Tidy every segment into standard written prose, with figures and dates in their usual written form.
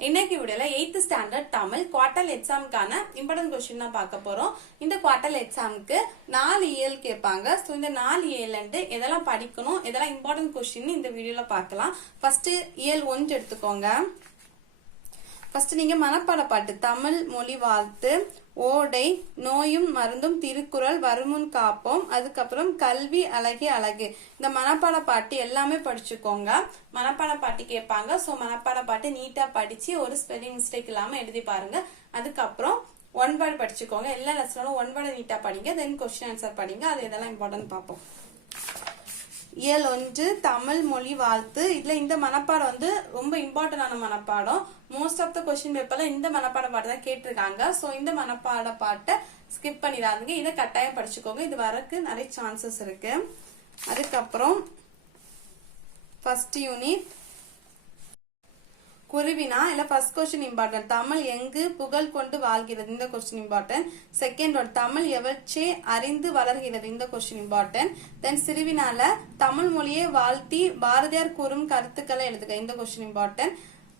இன்னைக்கு வீடியோல 8th standard Tamil quarter எக்ஸாமுக்கான இம்பார்ட்டன்ட் கொஸ்டின் தான் பார்க்க போறோம். இந்த குவார்டர் எக்ஸாமுக்கு 4 இயல் கேட்பாங்க. ஸோ இந்த 4 இயல் எதெல்லாம் படிக்கணும், எதெல்லாம் இம்பார்ட்டன்ட் கொஸ்டின் இந்த வீடியோல பார்க்கலாம். ஃபர்ஸ்ட் இயல் 1 எடுத்துக்கோங்க. ஃபர்ஸ்ட் நீங்க மனப்பாட பாட்டு தமிழ் மொழி வாழ்த்து, ஓடை, நோயும் மருந்தும், திருக்குறள், வருமுன் காப்போம், அதுக்கப்புறம் கல்வி அழகே அழகு, இந்த மனப்பாட பாட்டு எல்லாமே படிச்சுக்கோங்க. மனப்பாட பாட்டு கேட்பாங்க. ஸோ மனப்பாட பாட்டு நீட்டா படிச்சு ஒரு ஸ்பெல்லிங் மிஸ்டேக் இல்லாம எழுதி பாருங்க. அதுக்கப்புறம் ஒன் வேர்டு படிச்சுக்கோங்க. எல்லா லெசனும் ஒன் வேர்டு நீட்டா படிங்க. தென் கொஸ்டின் ஆன்சர் படிங்க. அது இதெல்லாம் இம்பார்ட்டன்ட் பார்ப்போம். இயல் 1 தமிழ் மொழி வாழ்த்து. இதுல இந்த மனப்பாடம் ரொம்ப இம்பார்ட்டன்டான மனப்பாடம். மோஸ்ட் ஆஃப் த கொஸ்டின் பேப்பர்ல இந்த மனப்பாட பாட்டு தான் கேட்டிருக்காங்க. சோ இந்த மனப்பாட பாட்டை ஸ்கிப் பண்ணிடாதீங்க. இதை கட்டாயம் படிச்சுக்கோங்க. இது வரக்கு நிறைய சான்சஸ் இருக்கு. அதுக்கப்புறம் ஃபர்ஸ்ட் யூனிட் குருவினா இல்ல ஃபர்ஸ்ட் கொஸ்டின் இம்பார்ட்டன்ட். தமிழ் எங்கு புகழ் கொண்டு வாழ்கிறது, இந்த question important. Second one Tamil எவற்றை அறிந்து வளர்கிறது, இந்த கொஸ்டின் இம்பார்ட்டன்ட். தென் சிறுவினால தமிழ் மொழியை வாழ்த்தி பாரதியார் கூறும் கருத்துக்களை எழுதுக, இந்த கொஸ்டின் இம்பார்ட்டன்ட்.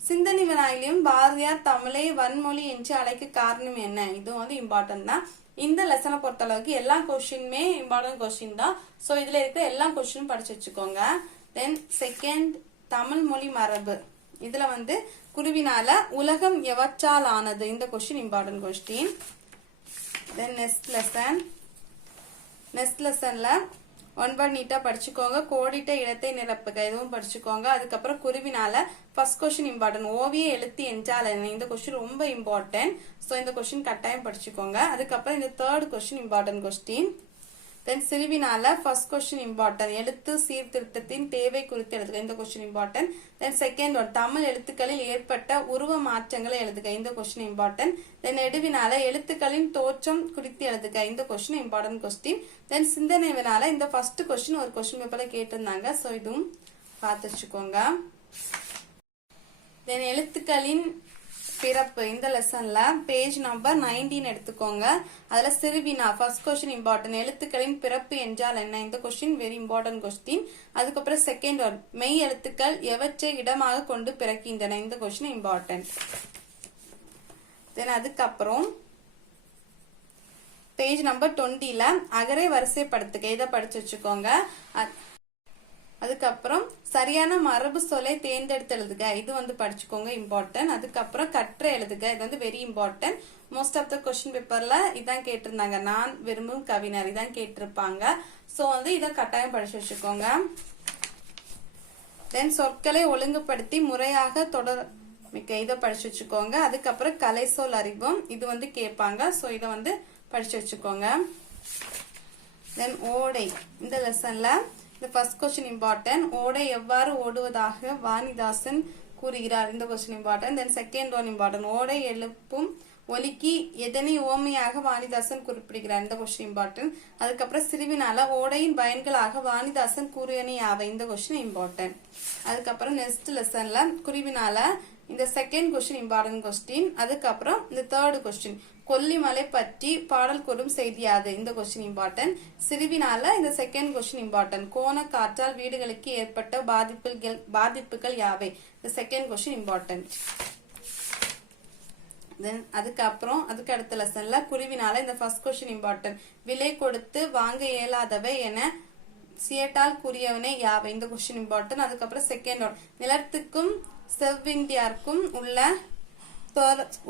சிந்தனை வினாயிலும் பாரதியார் தமிழை வன்மொழி என்று அழைக்க காரணம் என்ன, இதுவும் இம்பார்ட்டன்ட் தான். இந்த லெசனை பொறுத்த அளவுக்கு எல்லா கொஸ்டினுமே இம்பார்ட்டன்ட் கொஸ்டின் தான். சோ இதுல இருக்கிற எல்லா கொஸ்டினும் படிச்சு வச்சுக்கோங்க. தென் செகண்ட் தமிழ் மொழி மரபு. இதுல குருவினால உலகம் எவற்றால் ஆனது, இந்த question important question. Then next லெசன்ல ஒன் வேர்ட் நீட்டா படிச்சுக்கோங்க. கோடிட்ட இடத்தை நிரப்புக, இதுவும் படிச்சுக்கோங்க. அதுக்கப்புறம் குருவினால ஃபர்ஸ்ட் கொஸ்டின் இம்பார்ட்டன்ட். ஓவிய எழுத்து என்றால் என்ன, இந்த கொஸ்டின் ரொம்ப இம்பார்ட்டன்ட். சோ இந்த கொஸ்டின் கட்டாயம் படிச்சுக்கோங்க. அதுக்கப்புறம் இந்த தேர்ட் கொஸ்டின் இம்பார்ட்டன்ட் கொஸ்டின். தென் சிறுவினால ஃபர்ஸ்ட் கொஸ்டின் இம்பார்ட்டன்ட். எழுத்து சீர்திருத்தத்தின் தேவை குறித்து எழுதுக, இந்த question important. Then second one Tamil எழுத்துக்களில் ஏற்பட்ட உருவ மாற்றங்களை எழுதுக, இந்த கொஸ்டின் இம்பார்ட்டன்ட். தென் நெடுவினால எழுத்துக்களின் தோற்றம் குறித்து எழுதுக, இந்த கொஸ்டின் இம்பார்ட்டன்ட் கொஸ்டின். தென் சிந்தனை வினால இந்த ஃபர்ஸ்ட் கொஸ்டின் ஒரு கொஸ்டின் பேப்பர்ல கேட்டிருந்தாங்க. சோ இதுவும் பார்த்து வச்சுக்கோங்க. தென் எழுத்துக்களின் பிறப்பு, இந்த லெசன்ல பேஜ் நம்பர் 19 எடுத்துக்கோங்க. அதுல சிறுவினா ஃபர்ஸ்ட் கொஸ்டின் இம்பார்ட்டன்ட். எழுத்துக்களின் பிறப்பு என்றால் என்ன, இந்த கொஸ்டின் வெரி இம்பார்ட்டன்ட் கொஸ்டின். அதுக்கப்புறம் செகண்ட் ஒன் மெய் எழுத்துக்கள் எவற்றை இடமாக கொண்டு பிறக்கின்றன, இந்த கொஸ்டின் இம்பார்ட்டன்ட். தென் அதுக்கப்புறம் பேஜ் நம்பர் 20ல அகரை வரிசைப்படுத்துக, இதை படிச்சு வச்சுக்கோங்க. அதுக்கப்புறம் சரியான மரபு சொல்லை தேர்ந்தெடுத்து எழுதுக, இது படிச்சுக்கோங்க, இம்பார்ட்டன்ட். அதுக்கப்புறம் கற்ற எழுதுக, இது very important. Most of the question பேப்பர்ல இதான் கேட்டிருந்தாங்க. நான் விரும்பும் கவிஞர் இதான் கேட்டிருப்பாங்க. சோ இதை கட்டாயம் படிச்சு வச்சுக்கோங்க. தென் சொற்களை ஒழுங்குபடுத்தி முறையாக தொடர் இதை படிச்சு வச்சுக்கோங்க. அதுக்கப்புறம் கலை சொல் அறிவும், இது கேட்பாங்க. சோ இதை படிச்சு வச்சுக்கோங்க. தென் ஓடை, இந்த லெசன்ல ஃபர்ஸ்ட் கொஸ்டின் இம்பார்ட்டன்ட். ஓடை எவ்வாறு ஓடுவதாக வாணிதாசன் கூறுகிறார், இந்த question important. Then second one important. ஓடை எழுப்பும் ஒலிக்கு எதனை ஓமையாக வாணிதாசன் குறிப்பிடுகிறார், இந்த கொஸ்டின் இம்பார்ட்டன்ட். அதுக்கப்புறம் சிறுவினால ஓடையின் பயன்களாக வாணிதாசன் கூறியன யாவை, இந்த கொஸ்டின் இம்பார்ட்டன்ட். அதுக்கப்புறம் நெக்ஸ்ட் லெசன்ல குருவினால இந்த செகண்ட் கொஸ்டின் இம்பார்ட்டன்ட் கொஸ்டின். அதுக்கப்புறம் இந்த தேர்ட் கொஸ்டின் கொல்லிமலை பற்றி பாடல் கூறும் செய்தியாது, இந்த கொஸ்டின் இம்பார்ட்டன்ட். சிறுவினால இந்த செகண்ட் கொஸ்டின் இம்பார்ட்டன்ட். கோண காற்றால் வீடுகளுக்கு ஏற்பட்ட பாதிப்புகள் யாவை, இந்த செகண்ட் கொஸ்டின் இம்பார்ட்டன்ட். தென் அதுக்கு அடுத்த லெசன்ல குருவினால இந்த ஃபர்ஸ்ட் கொஸ்டின் இம்பார்ட்டன்ட். விலை கொடுத்து வாங்க இயலாதவை என சியட்டால் கூறியவனே யாவை, இந்த கொஸ்டின் இம்பார்ட்டன்ட். அதுக்கப்புறம் செகண்ட் ஒன் நிலத்துக்கும் செவ்விந்தியாருக்கும் உள்ள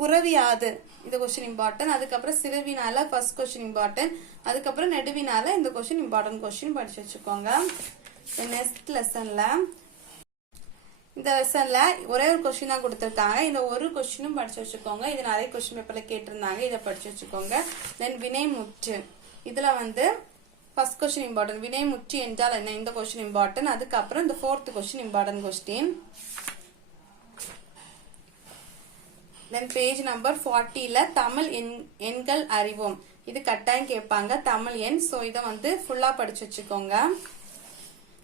உறவியாது, இந்த கொஸ்டின் இம்பார்ட்டன்ட். அதுக்கப்புறம் சிறுவினால ஃபர்ஸ்ட் கொஸ்டின் இம்பார்ட்டன்ட். அதுக்கப்புறம் நெடுவினால இந்த கொஸ்டின் இம்பார்ட்டன்ட் கொஸ்டின் படிச்சு வச்சுக்கோங்க. நெக்ஸ்ட் லெசன்ல இந்த லெசன்ல ஒரே ஒரு கொஸ்டின் தான் கொடுத்திருக்காங்க. இந்த ஒரு கொஸ்டினும் படிச்சு வச்சுக்கோங்க. இது நிறைய கொஸ்டின் பேப்பர்ல கேட்டிருந்தாங்க, இதை படிச்சு வச்சுக்கோங்க. தென் வினைமுற்று, இதுல ஃபர்ஸ்ட் கொஸ்டின் இம்பார்ட்டன்ட். வினைமுற்று என்றால் என்ன, இந்த கொஸ்டின் இம்பார்ட்டன்ட். அதுக்கப்புறம் இந்த fourth question important question. Then page number 40ல தமிழ் எண்கள் அறிவோம், இது கட்டாயம் கேட்பாங்க, தமிழ் எண். சோ இதை ஃபுல்லா படிச்சு வச்சுக்கோங்க.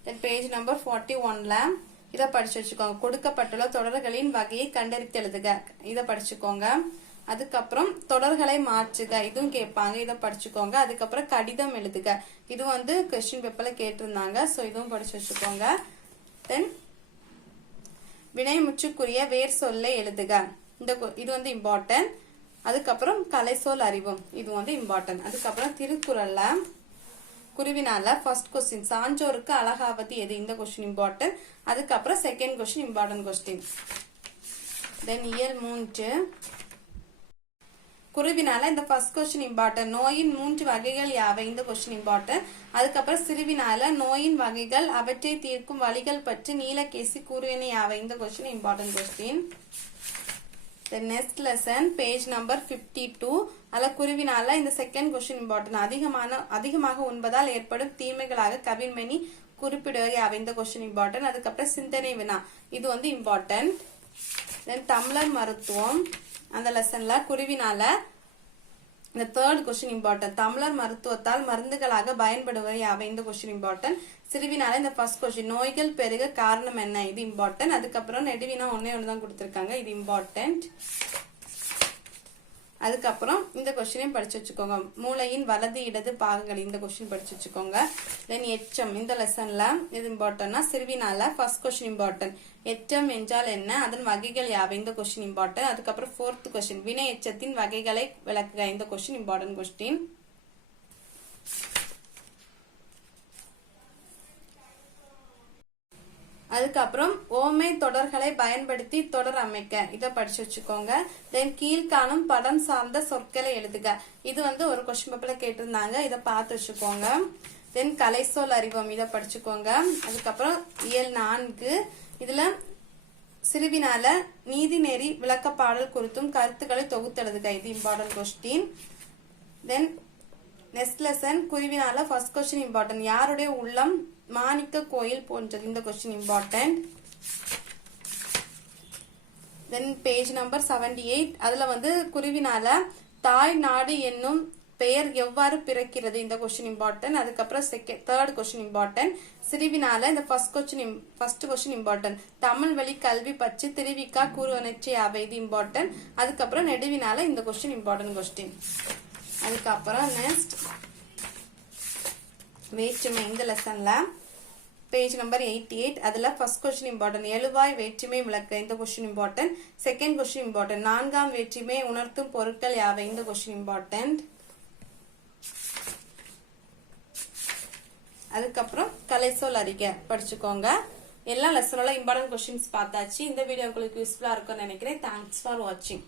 தென் பேஜ் நம்பர் 41ல இதை படிச்சு வச்சுக்கோங்க. கொடுக்கப்பட்டுள்ள தொடர்களின் வகையை கண்டறித்து எழுதுக, இதை படிச்சுக்கோங்க. அதுக்கப்புறம் தொடர்களை மாற்றுக, இதுவும் கேட்பாங்க, இதை படிச்சுக்கோங்க. அதுக்கப்புறம் கடிதம் எழுதுக, இது கொஸ்டின் பேப்பர்ல கேட்டிருந்தாங்க. சோ இதுவும் படிச்சு வச்சுக்கோங்க. தென் வினைமுற்றுக்குரிய வேர் சொல்லை எழுதுக. இது வந்து இம்பார்ட்டன்ட். அதுக்கப்புறம் கலைசொல் அறிவோம், இது வந்து இம்பார்ட்டன்ட். அதுக்கப்புறம் திருக்குறள்ல குருவினால ஃபர்ஸ்ட் கொஸ்டின் சான்றோருக்கு அழகாவது எது, இந்த கொஸ்டின் இம்பார்ட்டன்ட். அதுக்கப்புறம் செகண்ட் கொஸ்டின் இம்பார்ட்டன்ட் கொஸ்டின். தென் இயல் 3 குருவினால இந்த ஃபர்ஸ்ட் கொஸ்டின் இம்பார்ட்டன்ட். நோயின் 3 வகைகள் யாவை, இந்த கொஸ்டின் இம்பார்ட்டன்ட். அதுக்கப்புறம் சிறுவினால நோயின் வகைகள் அவற்றை தீர்க்கும் வழிகள் பற்றி நீலகேசி கூறுவன யாவை, இந்த question important question. The next lesson page number 52. அல்ல குருவினால இந்த செகண்ட் கொஸ்டின் இம்பார்ட்டன்ட். அதிகமாக உண்பதால் ஏற்படும் தீமைகளாக கவின்மணி குறிப்பிடுவது யாவை, இந்த கொஸ்டின் இம்பார்ட்டன்ட். அதுக்கப்புறம் சிந்தனை வினா, இது வந்து இம்பார்ட்டன்ட். தென் தமிழர் மருத்துவம் அந்த லெசன்ல குருவினால இந்த தேர்ட் கொஸ்டின் இம்பார்ட்டன்ட். தமிழர் மருத்துவத்தால் மருந்துகளாக பயன்படுவது யாவை, இந்த கொஸ்டின் இம்பார்ட்டன்ட். சிறுவினால இந்த ஃபர்ஸ்ட் கொஸ்டின் நோய்கள் பெருக காரணம் என்ன, இது இம்பார்ட்டன்ட். அதுக்கப்புறம் நெடுவினா ஒன்னே ஒண்ணுதான் கொடுத்திருக்காங்க, இது இம்பார்ட்டன்ட். அதுக்கப்புறம் இந்த கொஸ்டினையும் படிச்சு வச்சுக்கோங்க. மூளையின் வலது இடது பாகங்கள், இந்த கொஸ்டின் படிச்சு வச்சுக்கோங்க. தென் எச்சம் இந்த லெசன்ல இது இம்பார்ட்டன்ட்னா சிறுவினால ஃபர்ஸ்ட் கொஸ்டின் இம்பார்ட்டன்ட். எச்சம் என்றால் என்ன, அதன் வகைகள் யாவை, இந்த கொஸ்டின் இம்பார்ட்டன்ட். அதுக்கப்புறம் ஃபோர்த் கொஸ்டின் வினை எச்சத்தின் வகைகளை விளக்குக, இந்த கொஸ்டின் இம்பார்ட்டன்ட் கொஸ்டின். அதுக்கப்புறம் ஓமை தொடர்களை பயன்படுத்தி தொடர் அமைக்க, இதை படிச்சு வச்சுக்கோங்க. தென் கீழ்காணும் படம் சார்ந்த சொற்களை எழுதுக, இது வந்து ஒரு கொஸ்டின் பேப்பர்ல கேட்டிருந்தாங்க, இதை பார்த்து வச்சுக்கோங்க. தென் கலைசொல் அறிவோம், இதை படிச்சுக்கோங்க. அதுக்கப்புறம் இயல் 4 இதுல சிறுவினால நீதி நெறி விளக்கப்பாடல் குறித்தும் கருத்துக்களை தொகுத்தெழுதுக, இது important question. Then next lesson குருவினால ஃபர்ஸ்ட் கொஸ்டின் இம்பார்ட்டன்ட். யாருடைய உள்ளம் மாணிக்க கோயில் போன்றது, இந்த question important. Then page number 78 அதுல வந்து குருவினால தாய் நாடு என்னும் பெயர் எவ்வாறு பிறக்கிறது, இந்த கொஸ்டின் இம்பார்ட்டன்ட். அதுக்கப்புறம் தேர்ட் கொஸ்டின் இம்பார்ட்டன்ட். சிறுவினால இந்த ஃபர்ஸ்ட் கொஸ்டின் இம்பார்ட்டன்ட். தமிழ் வழி கல்வி பற்றி திருவிக்கா கூறுவனற்றை யாவை, இது இம்பார்ட்டன்ட். அதுக்கப்புறம் நெடுவினால இந்த கொஸ்டின் இம்பார்ட்டன்ட் கொஸ்டின். அதுக்கப்புறம் நெக்ஸ்ட் வேற்றுமை இந்த லெசன்ல பேஜ் நம்பர் 88 அதுல ஃபர்ஸ்ட் கொஸ்டின் இம்பார்ட்டன்ட். எழுவாய் வேற்றுமை விளக்க, இந்த question important. Second question important. நான்காம் வேற்றுமை உணர்த்தும் பொருட்கள் யாவை, இந்த கொஸ்டின் இம்பார்ட்டன்ட். அதுக்கப்புறம் கலைசொல் அறிக படிச்சுக்கோங்க. எல்லா லெசனோட இம்பார்ட்டன்ட் கொஸ்டின்ஸ் பார்த்தாச்சு. இந்த வீடியோ உங்களுக்கு யூஸ்ஃபுல்லா இருக்கும்னு நினைக்கிறேன். தேங்க்ஸ் ஃபார் வாட்சிங்.